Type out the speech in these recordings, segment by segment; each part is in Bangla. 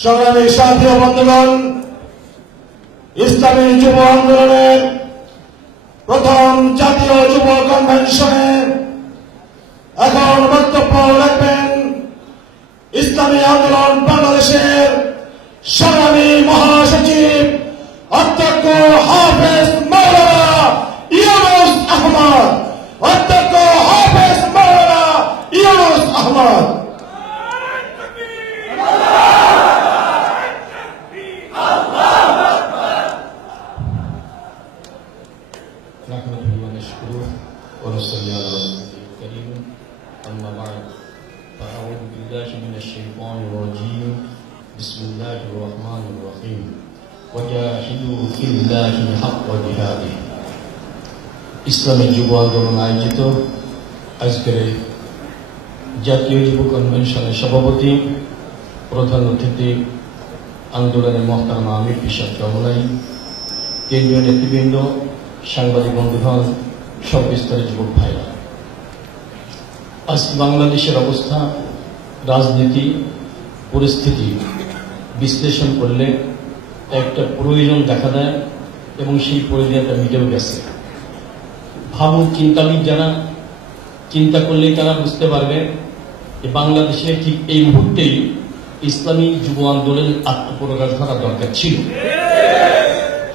সংগ্রামী সাথী ও বন্ধুগণ, ইসলামী যুব আন্দোলনের প্রথম জাতীয় যুব কনভেনশনে এখন বক্তব্য রাখবেন ইসলামী আন্দোলন বাংলাদেশের সংগ্রামী মহাসচিব অধ্যক্ষ হাফেজ মাওলানা ইউনুস আহমদ। অধ্যক্ষ হাফেজ মাওলানা ইউনুস আহমদ। نحمده ونشكره ونصلي على رسوله الكريم أما بعد فأعوذ بالله من الشيطان الرجيم بسم الله الرحمن الرحيم وجاهدوا في الله حق جهاده ইসলামী যুব আন্দোলন আয়োজিত আজকের জাতীয় যুব কনভেনশনের সভাপতি প্রধান অতিথি আন্দোলনের মহতারামা আমির পিসাব চরমলাই, কেন্দ্রীয় নেতৃবৃন্দ, সাংবাদিক বন্ধুগণ, সব স্তরের যুবক ভাইরা, আজ বাংলাদেশের অবস্থা, রাজনীতি, পরিস্থিতি বিশ্লেষণ করলে একটা প্রয়োজন দেখা দেয় এবং সেই প্রয়োজনটা মিটেও গেছে। ভাবুক চিন্তাবিদ যারা, চিন্তা করলেই তারা বুঝতে পারবে যে বাংলাদেশে ঠিক এই মুহূর্তেই ইসলামী যুব আন্দোলনের আত্মপ্রকাশ ঘটা দরকার ছিল।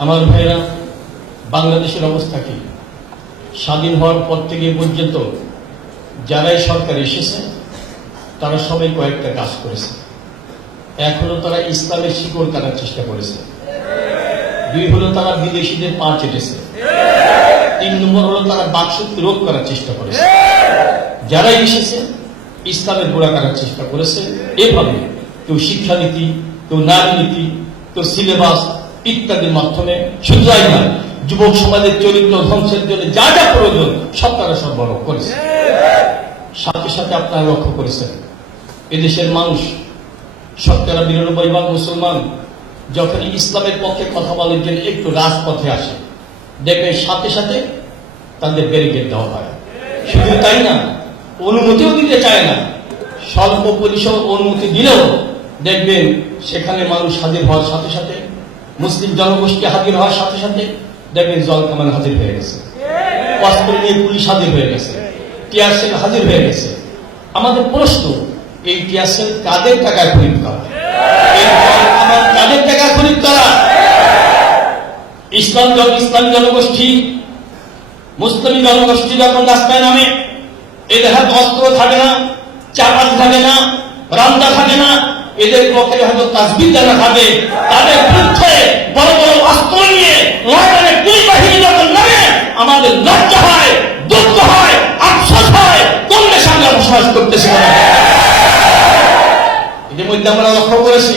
আমার ভাইরা, বাংলাদেশের অবস্থা কি? স্বাধীন হওয়ার পর থেকে পর্যন্ত যারাই সরকার এসেছে তারা সবাই কয়েকটা কাজ করেছে। এক হলো তারা ইসলামের শিকড় কাটার চেষ্টা করেছে, দুই হলো তারা বিদেশিদের পা চেটেছে, তিন নম্বর হলো তারা বাকশক্তি রোধ করার চেষ্টা করেছে। যারাই এসেছে ইসলামের গোড়া কাটার চেষ্টা করেছে। এভাবে কেউ শিক্ষানীতি, কেউ নারী নীতি, কেউ সিলেবাস ইত্যাদির মাধ্যমে শুধু তাই না, যুবক সমাজের চরিত্র ধ্বংসের জন্য যা যা প্রয়োজন সব তারা সরবরাহ করেছে। সাথে সাথে আপনারা লক্ষ্য করেছেন এদেশের মানুষ, ৯৯% মুসলমান, যখন ইসলামের পক্ষে কথা বলার জন্য একটু রাজপথে আসে, দেখবেন সাথে সাথে তাদের ব্যারিকেড দেওয়া হয়। শুধু তাই না, অনুমতিও দিতে চায় না। স্বল্প পরিসর অনুমতি দিলেও দেখবেন সেখানে মানুষ হাজির হওয়ার সাথে সাথে, মুসলিম জনগোষ্ঠী হাজির হওয়ার সাথে সাথে দেখবেন জল কামান হাজির হয়ে গেছে, অস্ত্র নিয়ে পুলিশ হাজির হয়ে গেছে, টিয়ার সেল হাজির হয়ে গেছে। আমাদের প্রশ্ন, এই টিয়ার সেল কাদের টাকায় খরিদ করা? কাদের টাকায় খরিদ করা? ইসলাম জনগোষ্ঠী, মুসলিম জনগোষ্ঠী যখন রাস্তায় নামে, এদের হাতে অস্ত্র থাকে না, চাপাত থাকে না, রান্দা থাকে না, এদের পক্ষে হয়তো তাসবিহ জানা থাকে, তাদের বিরুদ্ধে বড় বড় অস্ত্র নিয়ে লড়াইয়ে পুলিশ বাহিনী যখন নামে, আমাদের লজ্জা হয়, দুঃখ হয়, আফসোস হয়, কোন দেশে আমরা বসবাস করতেছি। এদের মধ্যে আমরা লক্ষ্য করেছি,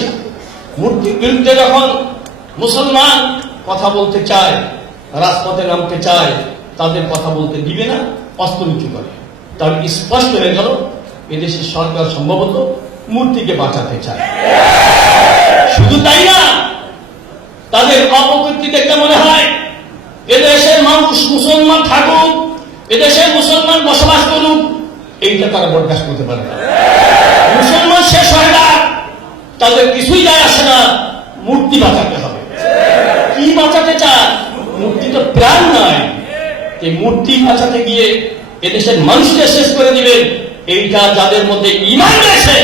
মূর্তির বিরুদ্ধে যখন মুসলমান কথা বলতে চায়, রাজপথে নামতে চায়, তাদের কথা বলতে দিবে না, অস্ত্র উঁচু করে। তাহলে স্পষ্ট হয়ে গেল এদেশের সরকার সম্ভবত মূর্তিকে বাঁচাতে চায়। শুধু তাই না, তাদের অপকীর্তি দেখতে মনে হয় এদেশের মানুষ মুসলমান থাকুক, এদেশের মুসলমান বসবাস করুক, এইটা তারা বরদাস্ত করতে পারে না। মুসলমান শেষ হয় না, তাদের কিছুই যায় আসে না, মূর্তি বাঁচাতে হবে। কি বাঁচাতে চায়? মূর্তি তো প্রাণ নয়। এই মূর্তি বাঁচাতে গিয়ে এদেশের মানুষকে শেষ করে দিবেন, এইটা যাদের মধ্যে ঈমান রয়েছে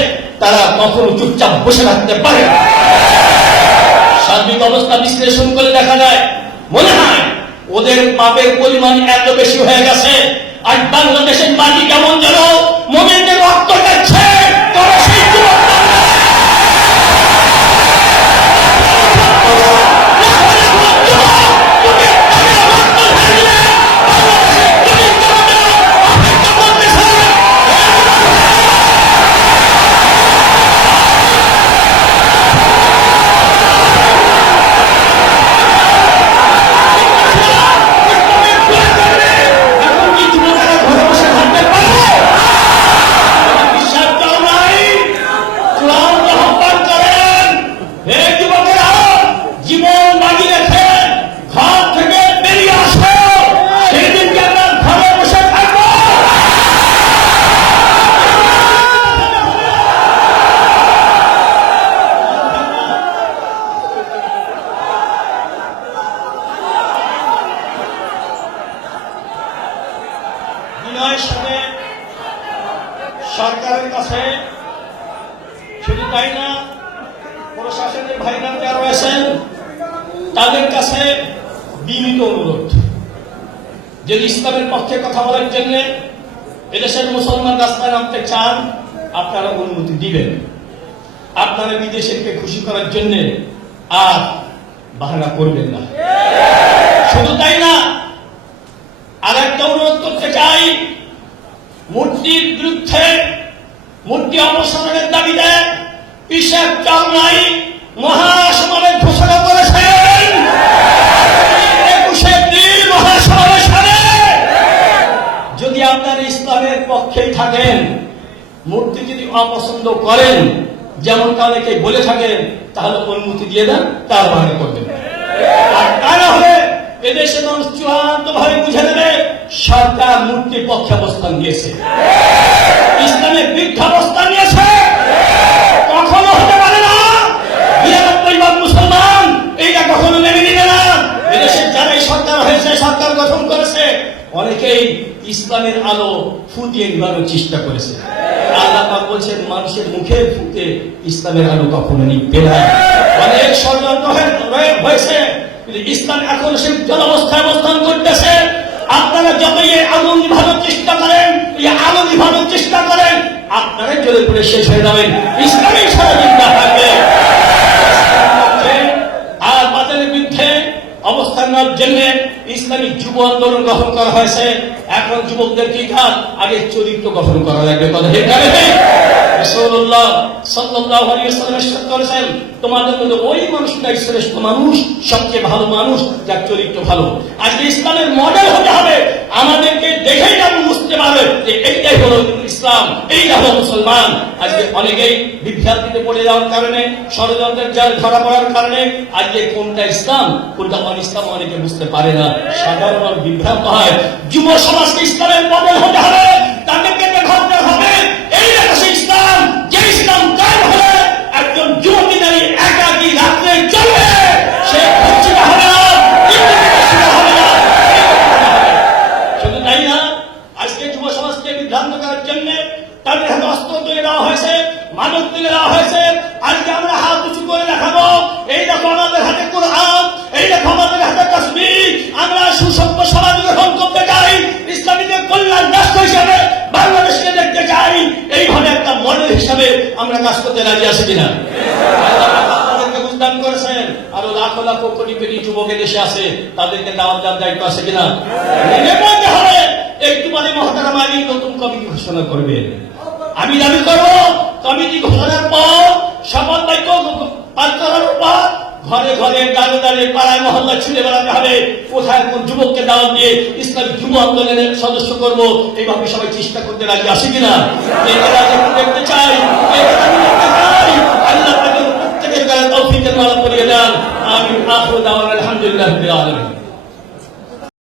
তারা কখনো চুপচাপ বসে থাকতে পারে না। সার্বিক অবস্থা বিশ্লেষণ করে দেখা যায়, মনে হয় ওদের পাপের পরিমাণ এত বেশি হয়ে গেছে। আজ বাংলাদেশের মাটি কেমন যেন মুমিনদের রক্ত যাচ্ছে। সরকারের কাছে, শুধু তাই না, প্রশাসনের ভাইরা যারা রয়েছেন তাদের কাছে বিনীত অনুরোধ, যদি ইসলামের পক্ষে কথা বলার জন্য এদেশের মুসলমান রাস্তায় নামতে চান, আপনারা অনুমতি দিবেন। আপনারা বিদেশিকে খুশি করার জন্য আর বাহানা করবেন না। শুধু তাই না, আর একটা অনুরোধ করতে চাই, মূর্তির বিরুদ্ধে, মূর্তি অপসারণের দাবিতে পিসাব চাওনাই মহাসমাবেশ ঘোষণা করেছেন। 21 মহাসমাবেশ হবে। যদি আপনারা ইসলামের পক্ষেই থাকেন, মূর্তি যদি অপছন্দ করেন, যেমন অনেকে বলে থাকেন, তাহলে অনুমতি দিয়ে দেন, তার বাহানা করবেন। আর তা না হলে এদেশে মানুষ চূড়ান্ত ভাবে বুঝে নেবে সরকার মূর্তির পক্ষে অবস্থান নিয়েছে, ইসলামের বিরুদ্ধে অবস্থান নিয়েছে। কখনো হতে পারে না। 92 মুসলমান এইটা কখনো মেনে নিবে না। এদেশের যারাই সরকার হয়েছে, সরকার গঠন করেছে, অনেকেই ইসলামের আলো ফুটিয়ে নিবানোর চেষ্টা করেছে। আল্লাহ পাক বলছেন, মানুষের মুখে ফুটে ইসলামের আলো কখনো নিবে না। অনেক ষড়যন্ত্র হয়েছে, ইসলাম এখন সে জলাবস্থায় অবস্থান করতেছে। আপনারা যতই এই আলো নিভানোর চেষ্টা করেন, এই আলো নিভানোর চেষ্টা করেন, আপনারা জ্বলে পড়ে শেষ হয়ে যাবেন। ইসলামের ষড়যন্ত্র থাকবে। আর বাতিলের বিরুদ্ধে অবস্থান নেওয়ার জন্য ইসলামিক যুব আন্দোলন গঠন করা হয়েছে। এখন যুবকদের কি কাজ, আগে চরিত্র গঠন করা লাগবে। কথা ঠিক আছে? রাসূলুল্লাহ সাল্লাল্লাহু আলাইহি ওয়াসাল্লাম ইরশাদ করেছেন, তোমাদের মধ্যে ওই মানুষটাই শ্রেষ্ঠ মানুষ, সবচেয়ে ভালো মানুষ যার চরিত্র ভালো। আজকে ইসলামের মডেল হতে হবে। আমাদেরকে দেখেই যেন বুঝতে পারবে যে এইটাই হলো ইসলাম, এইটা হলো মুসলমান। আজকে অনেকেই বিভ্রান্তিতে পড়ে যাওয়ার কারণে, ষড়যন্ত্রের জাল ধরা পড়ার কারণে আজকে কোনটা ইসলাম কোনটা অনিসলাম অনেকে বুঝতে পারে না। সাধারণ মানুষ বিভ্রান্ত হয়। যুব সমাজকে ইসলামের মডেল হতে হবে। তাদেরকে ভাবতে হবে এই দেশে ইসলাম, যে ইসলাম কায়েম হলে একজন যুবতী নারী একাকী রাত্রে চলবে, সে বঞ্চিত হবে না, হবে না। শুধু তাই না, আজকে যুব সমাজকে বিভ্রান্ত করার জন্য তাদের হাতে অস্ত্র তুলে দেওয়া হয়েছে, মাদক তুলে দেওয়া হয়েছে। আজকে আমরা হাত উঁচু করে দেখাবো, এই দেখো আমাদের হাতে কোরআন, এই দেখো আমাদের হাতে তাসবিহ। আমরা সুসভ্য সমাজ গঠন করতে চাই, ইসলামীদের কল্যাণ রাষ্ট্র হিসাবে বাংলাদেশকে দেখতে চাই। এইভাবে একটা মডেল হিসাবে আমরা কাজ করতে রাজি আছি কিনা? আপনাদেরকে বুঝদান করেছেন, আরো লাখো লাখো কোটি কোটি যুবক দেশে আছে, তাদেরকে দাওয়াত দেওয়ার দায়িত্ব আছে কিনা? মনে করতে হবে। একটু পরে মহতারাম আলী নতুন কমিটি ঘোষণা করবেন। আমি দাবি করবো, কমিটি ঘোষণার পর, শপথ বাক্য পাঠ করার পর ঘরে ঘরে, দাঁড়ে দাঁড়িয়ে, পাড়ায় মহল্লা ছুটে বেড়াতে হবে। কোথায় কোন যুবককে দাওয়াত দিয়ে ইসলামী যুব আন্দোলনের সদস্য করব, এইভাবে সবাই চেষ্টা করতে রাজি আসে কিনা? দেখতে চাই। আল্লাহ প্রত্যেকের গায়ে তৌফিকের মালা পরিয়ে দেন। আমি আখিরু দাওয়ানা আলহামদুলিল্লাহি রাব্বিল আলামিন।